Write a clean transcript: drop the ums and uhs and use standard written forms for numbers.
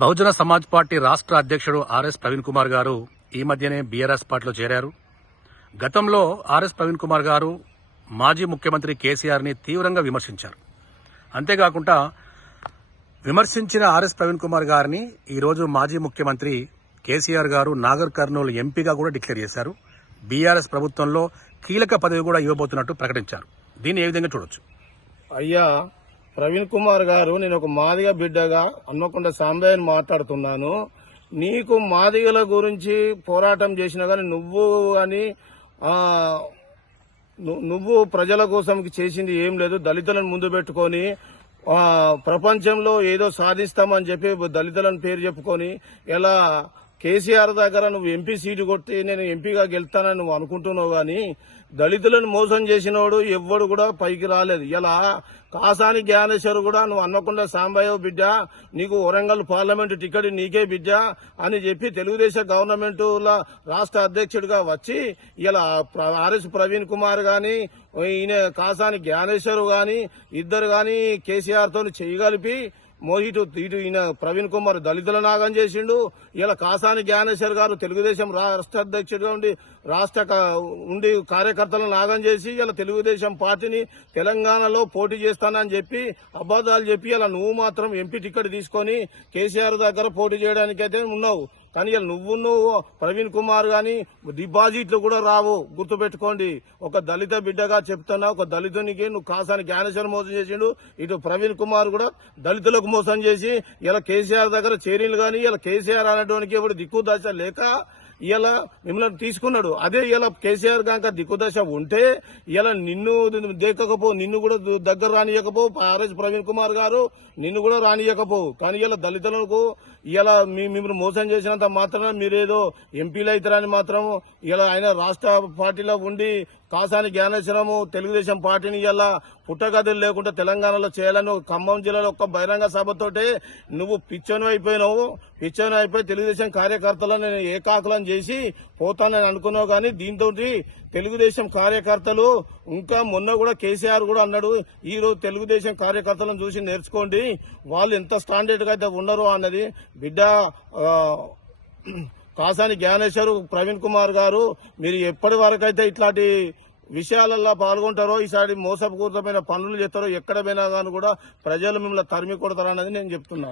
Bahujan Samaj party రాష్ట్ర అధ్యక్షుడు RS Praveen Kumar గారు ఈ మధ్యనే బీఆర్ఎస్ పార్టీలో చేరారు. గతంలో ఆర్ఎస్ ప్రవీణ్ కుమార్ గారు మాజీ ముఖ్యమంత్రి కేసీఆర్ ని తీవ్రంగా విమర్శించారు. అంతేకాకుండా విమర్శించిన ఆర్ఎస్ ప్రవీణ్ కుమార్ గారిని ఈరోజు మాజీ ముఖ్యమంత్రి కేసీఆర్ గారు నాగర్ కర్నూలు ఎంపీగా కూడా డిక్లేర్ చేశారు. బీఆర్ఎస్ ప్రభుత్వంలో కీలక పదవి కూడా ఇవ్వబోతున్నట్టు ప్రకటించారు. దీన్ని ఏ విధంగా చూడొచ్చు? అయ్యా ప్రవీణ్ కుమార్ గారు, నేను ఒక మాదిగ బిడ్డగా హన్మకొండ సాంబయ్యని మాట్లాడుతున్నాను. నీకు మాదిగల గురించి పోరాటం చేసినా గానీ నువ్వు ప్రజల కోసం చేసింది ఏం లేదు. దళితులను ముందు పెట్టుకొని ప్రపంచంలో ఏదో సాధిస్తామని చెప్పి దళితులను పేరు చెప్పుకొని ఇలా కేసీఆర్ దగ్గర నువ్వు ఎంపీ సీటు కొట్టి నేను ఎంపీగా గెలుస్తానని నువ్వు అనుకుంటున్నావు గాని దళితులను మోసం చేసినోడు ఎవ్వడు కూడా పైకి రాలేదు. ఇలా కాసాని జ్ఞానేశ్వర్ కూడా నువ్వు హన్మకొండ సాంబయ్య బిడ్డ, నీకు వరంగల్ పార్లమెంటు టికెట్ నీకే బిడ్డ అని చెప్పి తెలుగుదేశం గవర్నమెంట్ రాష్ట్ర అధ్యక్షుడిగా వచ్చి ఇలా ఆర్ఎస్ ప్రవీణ్ కుమార్ గాని ఈయన కాసాని జ్ఞానేశ్వర్ గాని ఇద్దరు గాని కేసీఆర్ తో చేయగలిపి ఇటు ఈయన ప్రవీణ్ కుమార్ దళితుల నాగం చేసిండు. ఇలా కాసాని జ్ఞానేశ్వర్ గారు తెలుగుదేశం రాష్ట్ర అధ్యక్షుడిగా ఉండి కార్యకర్తలను నాగం చేసి ఇలా తెలుగుదేశం పార్టీని తెలంగాణలో పోటీ చేస్తానని చెప్పి అబద్దాలు చెప్పి ఇలా నువ్వు మాత్రం ఎంపీ టికెట్ తీసుకొని కేసీఆర్ దగ్గర పోటీ చేయడానికైతే ఉన్నావు. కానీ నువ్వు ప్రవీణ్ కుమార్ గాని డిపాజిట్లు కూడా రావు, గుర్తుపెట్టుకోండి. ఒక దళిత బిడ్డగా చెప్తున్నా, ఒక దళితునికి నువ్వు కాసాని జ్ఞానేశ్వర్ మోసం చేసిండు. ఇటు ప్రవీణ్ కుమార్ కూడా దళితులకు మోసం చేసి ఇలా కేసీఆర్ దగ్గర చేరీలు గాని ఇలా కేసీఆర్ అనేటువంటి ఇప్పుడు దిక్కు దశ లేక ఇలా మిమ్మల్ని తీసుకున్నాడు. అదే ఇలా కేసీఆర్ కనుక దిక్కుదశ ఉంటే ఇలా నిన్ను దేకపో, నిన్ను కూడా దగ్గర రానియకపో. ఆర్ఎస్ ప్రవీణ్ కుమార్ గారు నిన్ను కూడా రానియకపో. కానీ ఇలా దళితులకు ఇలా మిమ్మల్ని మోసం చేసినంత మాత్రాన మీరేదో ఎంపీలు అవుతారని మాత్రం ఇలా ఆయన రాష్ట్ర పార్టీలో ఉండి కాసాని జ్ఞానేశ్వరము తెలుగుదేశం పార్టీని ఇలా పుట్టగదులు లేకుండా తెలంగాణలో చేయాలని ఖమ్మం జిల్లాలో ఒక్క బహిరంగ సభతోటే నువ్వు పిచ్చను అయిపోయి తెలుగుదేశం కార్యకర్తలను నేను ఏకాకులం చేసి పోతానని అనుకున్నావు. కానీ దీంతో తెలుగుదేశం కార్యకర్తలు ఇంకా మొన్న కూడా కేసీఆర్ కూడా అన్నాడు, ఈ రోజు తెలుగుదేశం కార్యకర్తలను చూసి నేర్చుకోండి, వాళ్ళు ఎంత స్టాండర్డ్ గా అయితే ఉన్నారో అన్నది. బిడ్డ కాసాని జ్ఞానేశ్వర్ ప్రవీణ్ కుమార్ గారు, మీరు ఎప్పటి వరకు అయితే ఇట్లాంటి విషయాలలో పాల్గొంటారో, ఈసారి మోసపూరితమైన పనులు చేస్తారో, ఎక్కడ పోయినా కానీ కూడా ప్రజలు మిమ్మల్ని తరిమి కొడతారన్నది నేను చెప్తున్నాను.